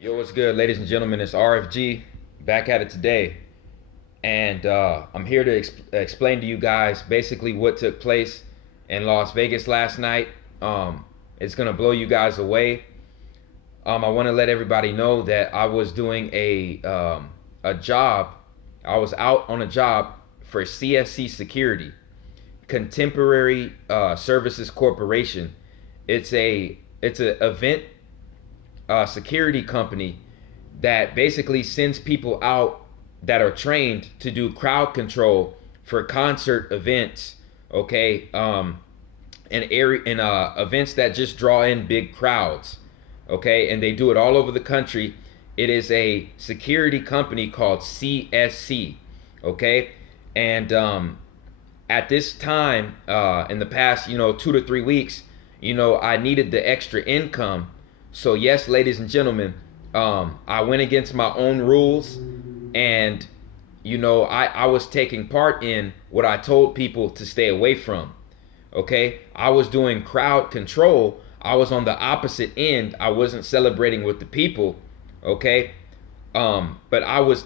Yo, what's good, ladies and gentlemen? It's RFG back at it today, and I'm here to explain to you guys basically what took place in Las Vegas last night. It's gonna blow you guys away. I want to let everybody know that I was doing a job. I was out on a job for CSC Security, Contemporary Services Corporation. It's a event security company that basically sends people out that are trained to do crowd control for concert events. Okay, and events that just draw in big crowds. Okay, and they do it all over the country. It is a security company called CSC. Okay, and at this time, in the past, 2 to 3 weeks, I needed the extra income. So yes, ladies and gentlemen, I went against my own rules, and I was taking part in what I told people to stay away from. Okay, I was doing crowd control. I was on the opposite end. I wasn't celebrating with the people. Okay, but I was,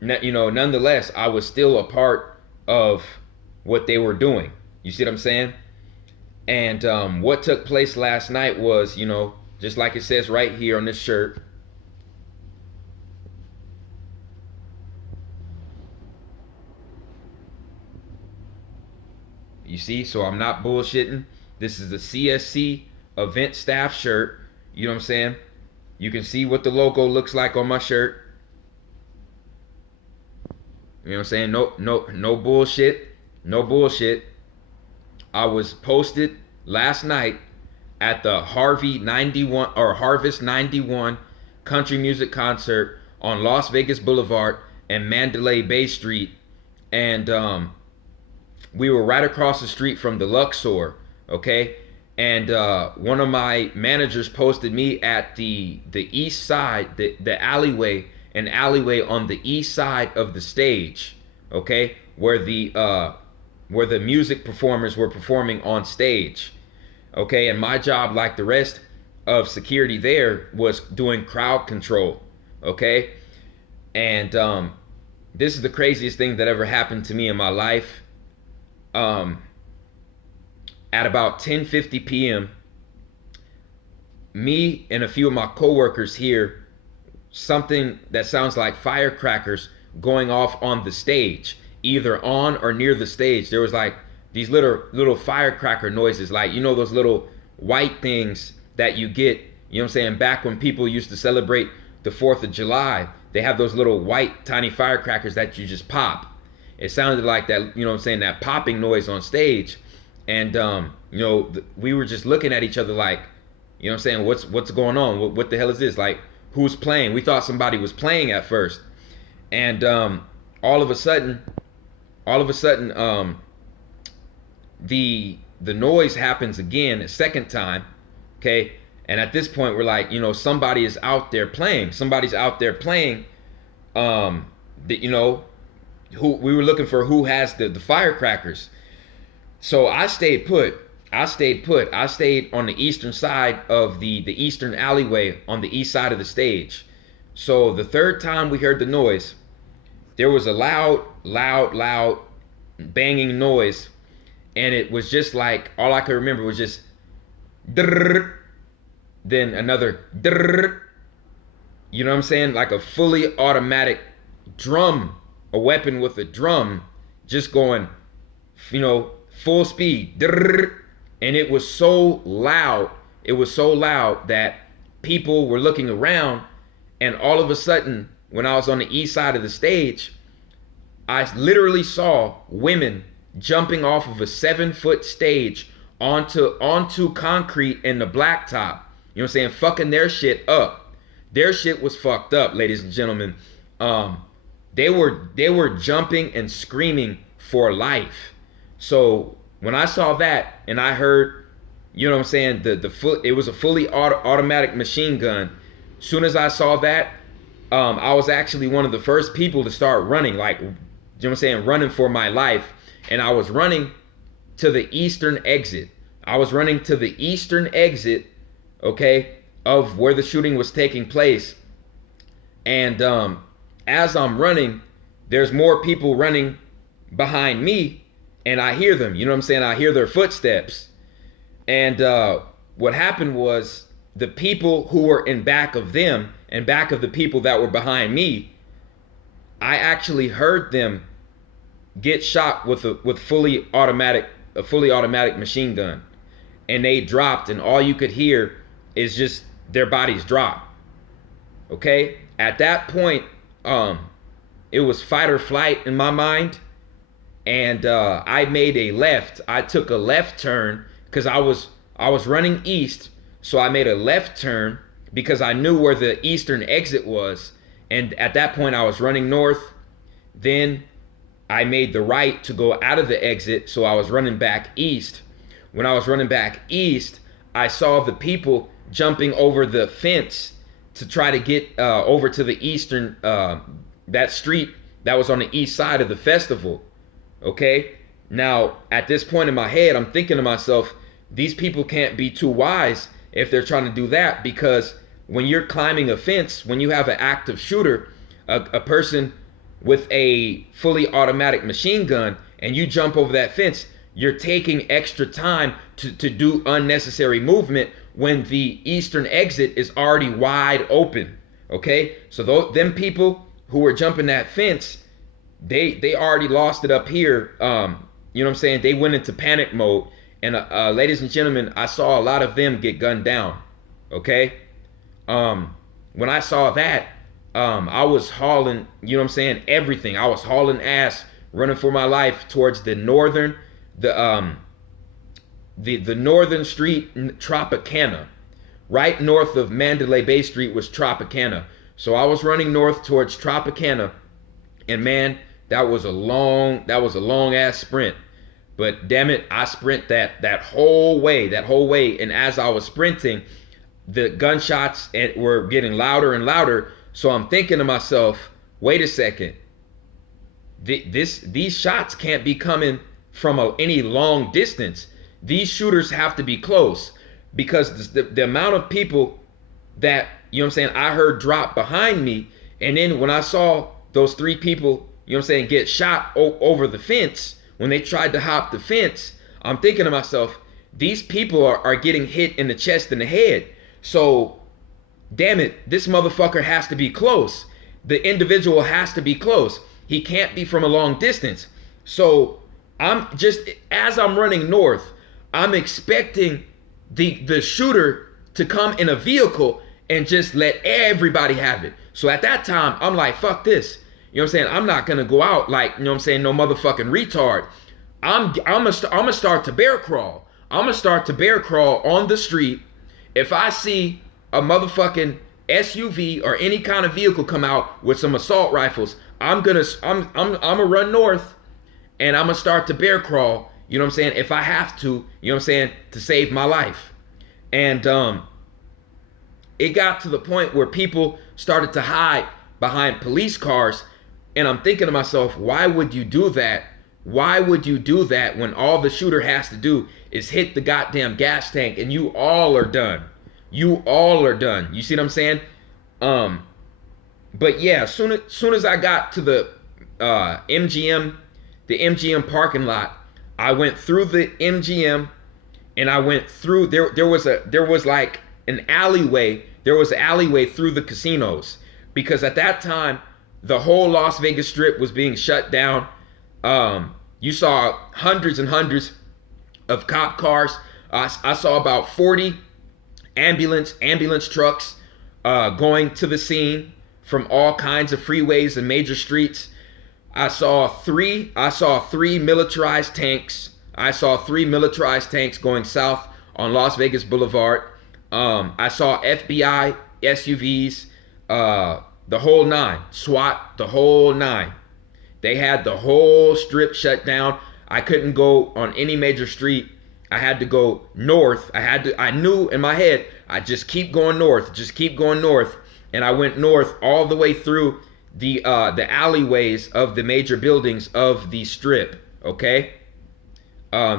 nonetheless, I was still a part of what they were doing. You see what I'm saying? And what took place last night was, just like it says right here on this shirt. You see, so I'm not bullshitting. This is the CSC event staff shirt. You know what I'm saying? You can see what the logo looks like on my shirt. You know what I'm saying? No bullshit. No bullshit. I was posted last night at the Harvest 91 country music concert on Las Vegas Boulevard and Mandalay Bay Street, and we were right across the street from the Luxor. Okay, and one of my managers posted me at the east side, the alleyway, an alleyway on the east side of the stage. Okay, where the music performers were performing on stage. Okay, and my job, like the rest of security there, was doing crowd control. Okay, and this is the craziest thing that ever happened to me in my life. At about 10:50 p.m., me and a few of my coworkers hear something that sounds like firecrackers going off on the stage, either on or near the stage. There was like these little firecracker noises, like those little white things that you get, what I'm saying, back when people used to celebrate the 4th of July. They have those little white tiny firecrackers that you just pop. It sounded like that, what I'm saying, that popping noise on stage. And we were just looking at each other like, what I'm saying, what's going on? What the hell is this? Like, who's playing? We thought somebody was playing at first. And all of a sudden, the noise happens again a second time. Okay, and at this point we're like, somebody is out there playing. Somebody's out there playing. Who we were looking for, who has the firecrackers. So I stayed put. I stayed on the eastern side of the eastern alleyway on the east side of the stage. So the third time we heard the noise, there was a loud banging noise, and it was just like, all I could remember was just drrrr, then another drrrr. You know what I'm saying? Like a fully automatic drum, a weapon with a drum, just going, full speed. Drrrr. And it was so loud. It was so loud that people were looking around, and all of a sudden, when I was on the east side of the stage, I literally saw women jumping off of a 7-foot stage onto concrete in the blacktop. You know what I'm saying? Fucking their shit up. Their shit was fucked up, ladies and gentlemen. They were jumping and screaming for life. So when I saw that and I heard, what I'm saying, it was a fully automatic machine gun. Soon as I saw that, I was actually one of the first people to start running, like, what I'm saying, running for my life. And I was running to the eastern exit. Okay, of where the shooting was taking place. And as I'm running, there's more people running behind me, and I hear them. You know what I'm saying? I hear their footsteps. And what happened was the people who were in back of them and back of the people that were behind me, I actually heard them get shot with a fully automatic machine gun, and they dropped, and all you could hear is just their bodies drop. Okay, at that point, it was fight or flight in my mind, and I made a left. I took a left turn because I was running east, so I made a left turn because I knew where the eastern exit was, and at that point I was running north. Then I made the right to go out of the exit, so I was running back east. When I was running back east, I saw the people jumping over the fence to try to get over to the eastern, that street that was on the east side of the festival. Okay? Now, at this point in my head, I'm thinking to myself, these people can't be too wise if they're trying to do that, because when you're climbing a fence, when you have an active shooter, a person with a fully automatic machine gun, and you jump over that fence, you're taking extra time to do unnecessary movement when the eastern exit is already wide open. Okay, so them people who were jumping that fence, they already lost it up here. You know what I'm saying? They went into panic mode, and ladies and gentlemen, I saw a lot of them get gunned down. Okay, when I saw that, I was hauling, you know what I'm saying, everything. I was hauling ass, running for my life towards the northern street, Tropicana. Right north of Mandalay Bay Street was Tropicana. So I was running north towards Tropicana, and man, that was a long ass sprint. But damn it, I sprint that whole way. And as I was sprinting, the gunshots were getting louder and louder. So I'm thinking to myself, wait a second, these shots can't be coming from any long distance. These shooters have to be close, because the amount of people that, you know what I'm saying, I heard drop behind me, and then when I saw those 3 people, you know what I'm saying, get shot over the fence, when they tried to hop the fence, I'm thinking to myself, these people are getting hit in the chest and the head. So damn it, this motherfucker has to be close. The individual has to be close. He can't be from a long distance. So as I'm running north, I'm expecting the shooter to come in a vehicle and just let everybody have it. So at that time, I'm like, fuck this. You know what I'm saying? I'm not gonna go out like, you know what I'm saying, no motherfucking retard. I'm gonna start to bear crawl. I'm gonna start to bear crawl on the street. If I see a motherfucking SUV or any kind of vehicle come out with some assault rifles, I'm gonna run north, and I'm gonna start to bear crawl, you know what I'm saying, if I have to, you know what I'm saying, to save my life. And it got to the point where people started to hide behind police cars, and I'm thinking to myself, why would you do that? Why would you do that when all the shooter has to do is hit the goddamn gas tank and you all are done? You all are done. You see what I'm saying? But yeah, soon as I got to the MGM parking lot, I went through the MGM, and I went through there was like an alleyway. There was an alleyway through the casinos, because at that time the whole Las Vegas Strip was being shut down. You saw hundreds and hundreds of cop cars. I saw about 40 ambulance trucks going to the scene from all kinds of freeways and major streets. I saw three militarized tanks. I saw 3 militarized tanks going south on Las Vegas Boulevard. I saw FBI SUVs, the whole 9, SWAT, the whole 9. They had the whole strip shut down. I couldn't go on any major street. I had to go north. I knew in my head, I just keep going north. And I went north all the way through the alleyways of the major buildings of the strip. Okay?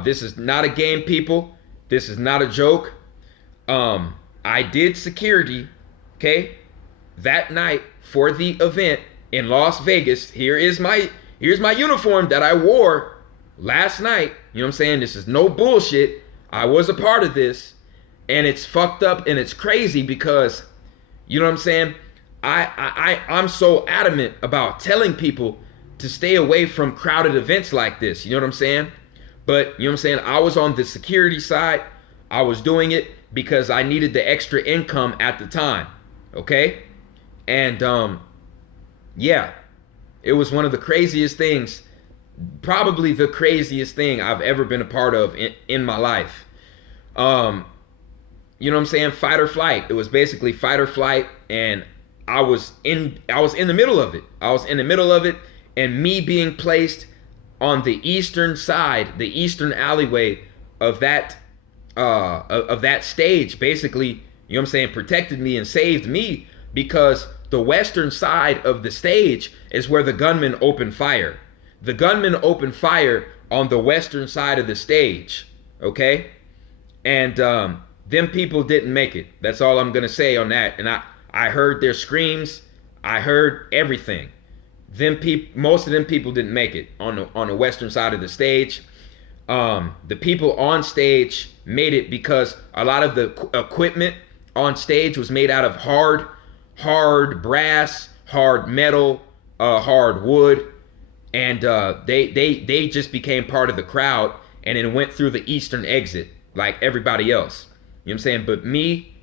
This is not a game, people. This is not a joke. I did security. Okay? that night for the event in Las Vegas. Here's my uniform that I wore last night. You know what I'm saying? This is no bullshit. I was a part of this, and it's fucked up and it's crazy because, you know what I'm saying? I'm so adamant about telling people to stay away from crowded events like this. You know what I'm saying? But you know what I'm saying? I was on the security side. I was doing it because I needed the extra income at the time. Okay? And yeah, it was one of the craziest things, probably the craziest thing I've ever been a part of in my life. You know what I'm saying? Fight or flight. It was basically fight or flight, and I was in the middle of it. I was in the middle of it, and me being placed on the eastern side, the eastern alleyway of that stage, basically, you know what I'm saying, protected me and saved me, because the western side of the stage is where the gunmen opened fire. The gunmen opened fire on the western side of the stage, okay? And them people didn't make it. That's all I'm gonna say on that. And I heard their screams. I heard everything. Most of them people didn't make it on the western side of the stage. The people on stage made it because a lot of the equipment on stage was made out of hard brass, hard metal, hard wood, and they just became part of the crowd and then went through the eastern exit like everybody else. You know what I'm saying? But me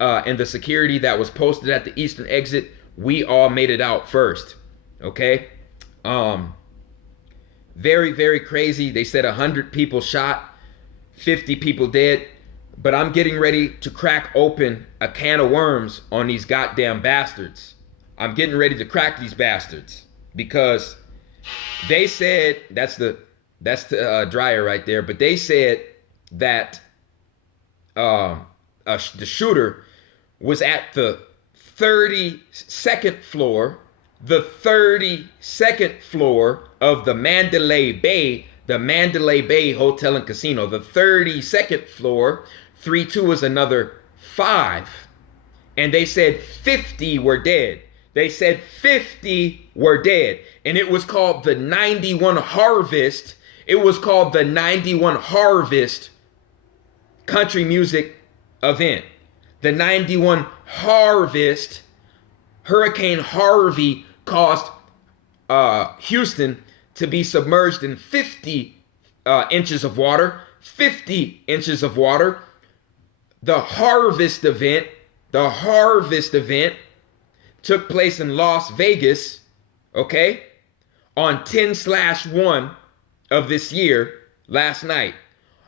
and the security that was posted at the eastern exit, we all made it out first. Okay? Very, very crazy. They said 100 people shot, 50 people dead. But I'm getting ready to crack open a can of worms on these goddamn bastards. I'm getting ready to crack these bastards because they said, that's the dryer right there, but they said that the shooter was at the 32nd floor, of the Mandalay Bay Hotel and Casino, the 32nd floor. 3-2 is another 5. And they said 50 were dead. They said 50 were dead. And it was called the 91 Harvest. It was called the 91 Harvest country music event. The 91 Harvest. Hurricane Harvey caused Houston to be submerged in 50 inches of water. 50 inches of water. The Harvest event took place in Las Vegas, okay, on 10/1 of this year, last night.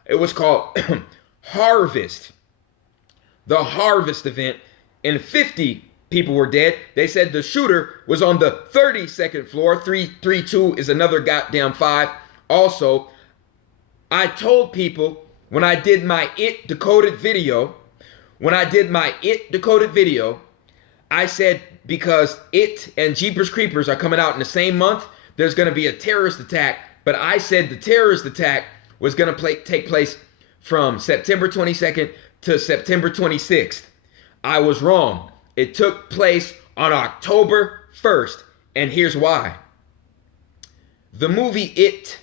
It was called Harvest. The Harvest event, and 50 people were dead. They said the shooter was on the 32nd floor. 332 is another goddamn 5. Also, I told people when I did my It Decoded video, I said because It and Jeepers Creepers are coming out in the same month, there's going to be a terrorist attack. But I said the terrorist attack was going to take place from September 22nd to September 26th. I was wrong. It took place on October 1st, and here's why. The movie It,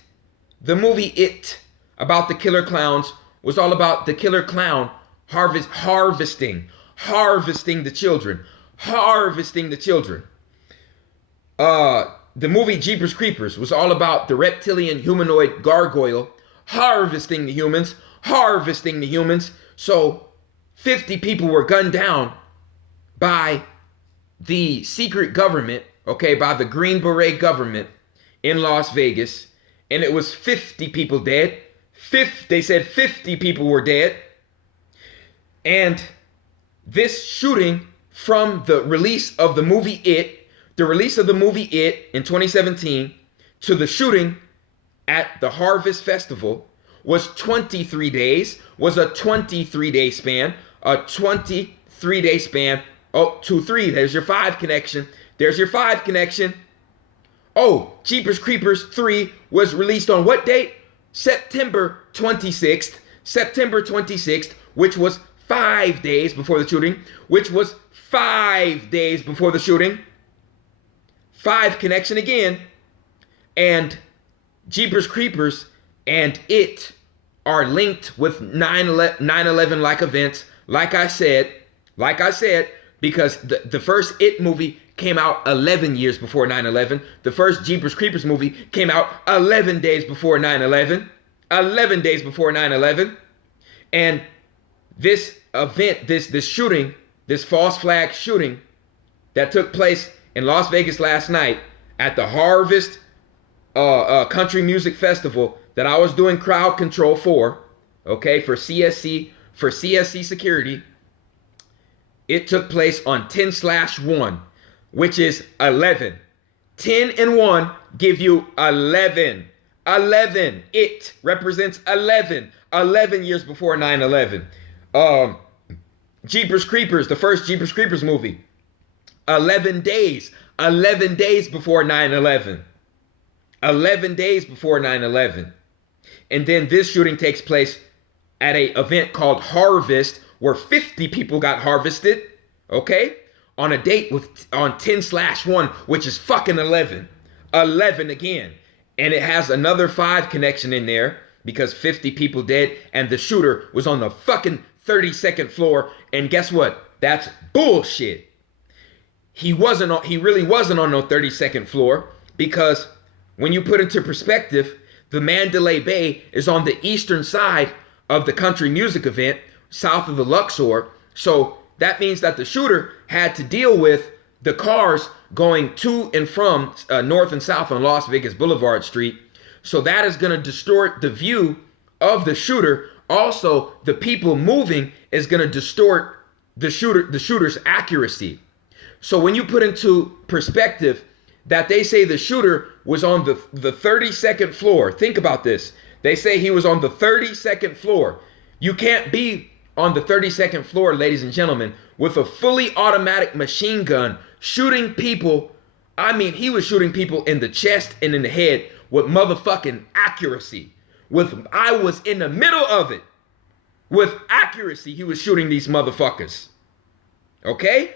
about the killer clowns, was all about the killer clown harvesting the children. The movie Jeepers Creepers was all about the reptilian humanoid gargoyle harvesting the humans. So 50 people were gunned down by the secret government, okay, by the Green Beret government in Las Vegas, and it was 50 people dead. They said 50 people were dead. And this shooting, from the release of the movie It in 2017 to the shooting at the Harvest Festival was 23 days, was a 23-day span, Oh, 2-3, there's your 5 connection. Oh, Jeepers Creepers 3 was released on what date? September 26th, which was 5 days before the shooting, which was 5 days before the shooting. 5 connection again. And Jeepers Creepers and It are linked with 9/11 like events. Like I said, because the first It movie came out 11 years before 9/11. The first Jeepers Creepers movie came out 11 days before 9/11. 11 days before 9/11. And this event, this shooting, this false flag shooting that took place in Las Vegas last night at the Harvest Country Music Festival that I was doing crowd control for, okay, for CSC security. It took place on 10/1, which is 11. 10 and 1 give you 11. 11. It represents 11. 11 years before 9/11. Jeepers Creepers, the first Jeepers Creepers movie. 11 days. 11 days before 9/11. 11 days before 9/11. And then this shooting takes place at an event called Harvest, where 50 people got harvested, okay? On a date on 10/1, which is fucking 11. 11 again. And it has another 5 connection in there because 50 people dead and the shooter was on the fucking 32nd floor. And guess what? That's bullshit. He really wasn't on no 32nd floor, because when you put into perspective, the Mandalay Bay is on the eastern side of the country music event, south of the Luxor. So that means that the shooter had to deal with the cars going to and from north and south on Las Vegas Boulevard Street. So that is going to distort the view of the shooter. Also, the people moving is going to distort the shooter's accuracy. So when you put into perspective that they say the shooter was on the 32nd floor, think about this. They say he was on the 32nd floor. You can't be on the 32nd floor, ladies and gentlemen, with a fully automatic machine gun shooting people. I mean, he was shooting people in the chest and in the head with motherfucking accuracy. I was in the middle of it. With accuracy, he was shooting these motherfuckers. Okay?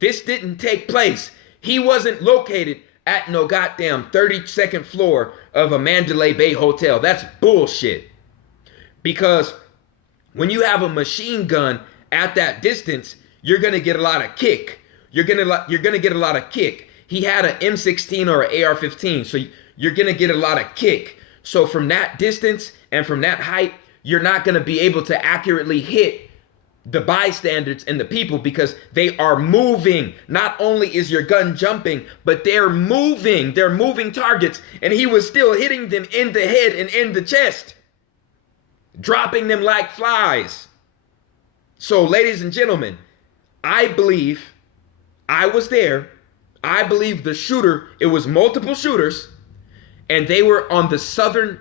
This didn't take place. He wasn't located at no goddamn 32nd floor of a Mandalay Bay hotel. That's bullshit. Because when you have a machine gun at that distance, you're gonna get a lot of kick. You're gonna get a lot of kick. He had an M16 or an AR-15, so you're gonna get a lot of kick. So from that distance and from that height, you're not gonna be able to accurately hit the bystanders and the people, because they are moving. Not only is your gun jumping, but they're moving. They're moving targets, and he was still hitting them in the head and in the chest, dropping them like flies. So, ladies and gentlemen, I believe I was there. I believe the shooter, it was multiple shooters, and they were on the southern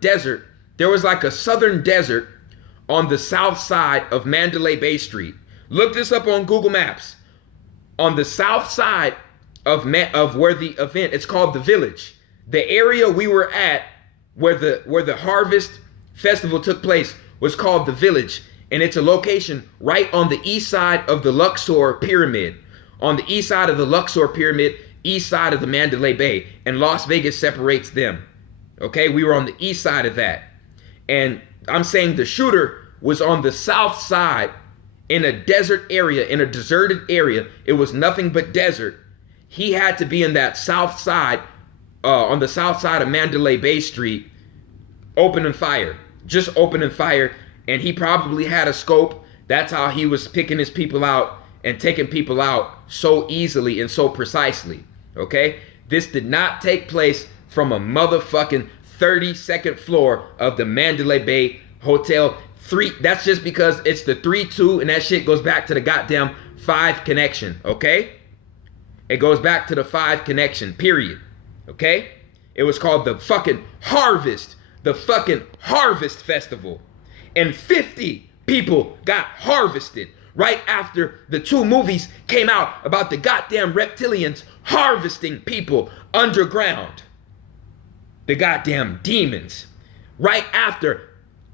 desert. There was like a southern desert on the south side of Mandalay Bay Street. Look this up on Google Maps. On the south side of where the event, it's called the Village. The area we were at, where the Harvest Festival took place, was called the Village, and it's a location right on the east side of the Luxor Pyramid. On the east side of the Luxor Pyramid, east side of the Mandalay Bay, and Las Vegas separates them. Okay, we were on the east side of that. And I'm saying the shooter was on the south side in a desert area, in a deserted area. It was nothing but desert. He had to be in that south side, on the south side of Mandalay Bay Street, opening fire, just opening fire. And he probably had a scope. That's how he was picking his people out and taking people out so easily and so precisely. Okay? This did not take place from a motherfucking 32nd floor of the Mandalay Bay Hotel. That's just because it's the 3-2, and that shit goes back to the goddamn 5 connection, okay? It goes back to the 5 connection, period, okay? It was called the fucking Harvest Festival. And 50 people got harvested right after the 2 movies came out about the goddamn reptilians harvesting people underground. The goddamn demons. Right after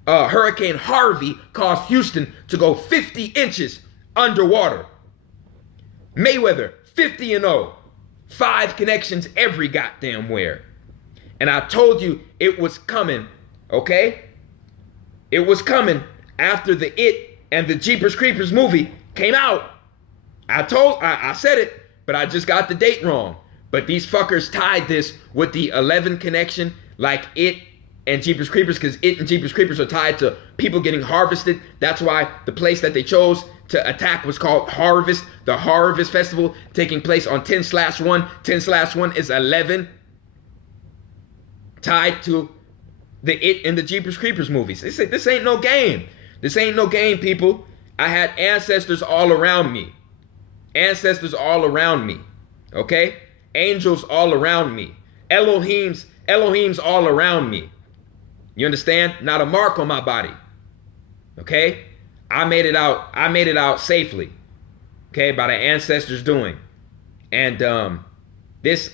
Hurricane Harvey caused Houston to go 50 inches underwater. Mayweather, 50-0. 5 connections every goddamn where. And I told you it was coming, okay? It was coming after the It and the Jeepers Creepers movie came out. I said it, but I just got the date wrong. But these fuckers tied this with the 11 connection, like It and Jeepers Creepers, because It and Jeepers Creepers are tied to people getting harvested. That's why the place that they chose to attack was called Harvest, the Harvest Festival, taking place on 10/1. 10/1 is 11, tied to the It and the Jeepers Creepers movies. They say this ain't no game. This ain't no game, people. I had ancestors all around me. Ancestors all around me. Okay? Angels all around me. Elohim's all around me. You understand? Not a mark on my body. Okay? I made it out safely. Okay, by the ancestors doing. And this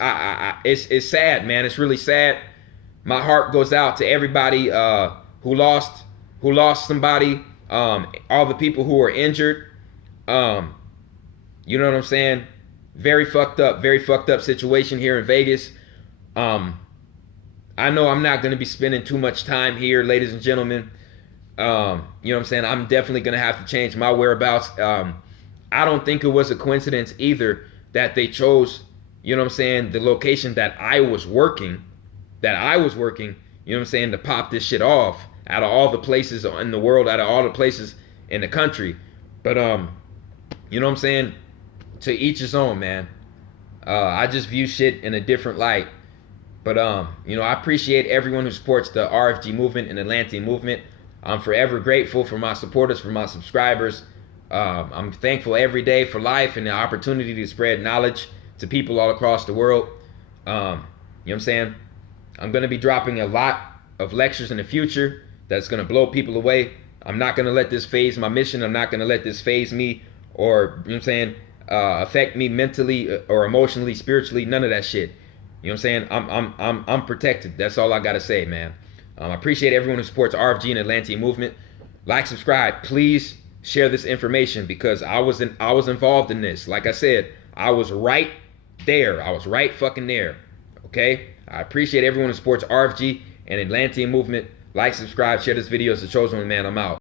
it's sad, man. It's really sad. My heart goes out to everybody who lost somebody, all the people who were injured. You know what I'm saying? Very fucked up situation here in Vegas. I know I'm not going to be spending too much time here, ladies and gentlemen. You know what I'm saying? I'm definitely going to have to change my whereabouts. I don't think it was a coincidence either that they chose, you know what I'm saying, the location that I was working, you know what I'm saying, to pop this shit off out of all the places in the world, out of all the places in the country. But, you know what I'm saying? To each his own, man. I just view shit in a different light. But, you know, I appreciate everyone who supports the RFG movement and Atlantean movement. I'm forever grateful for my supporters, for my subscribers. I'm thankful every day for life and the opportunity to spread knowledge to people all across the world. You know what I'm saying? I'm going to be dropping a lot of lectures in the future that's going to blow people away. I'm not going to let this phase my mission. I'm not going to let this phase me or, you know what I'm saying, affect me mentally or emotionally, spiritually, none of that shit. You know what I'm saying? I'm protected. That's all I got to say, man. I appreciate everyone who supports RFG and Atlantean movement. Like, subscribe, please share this information because I was involved in this. Like I said, I was right there. I was right fucking there. Okay? I appreciate everyone who supports RFG and Atlantean movement. Like, subscribe, share this video. It's the chosen one, man. I'm out.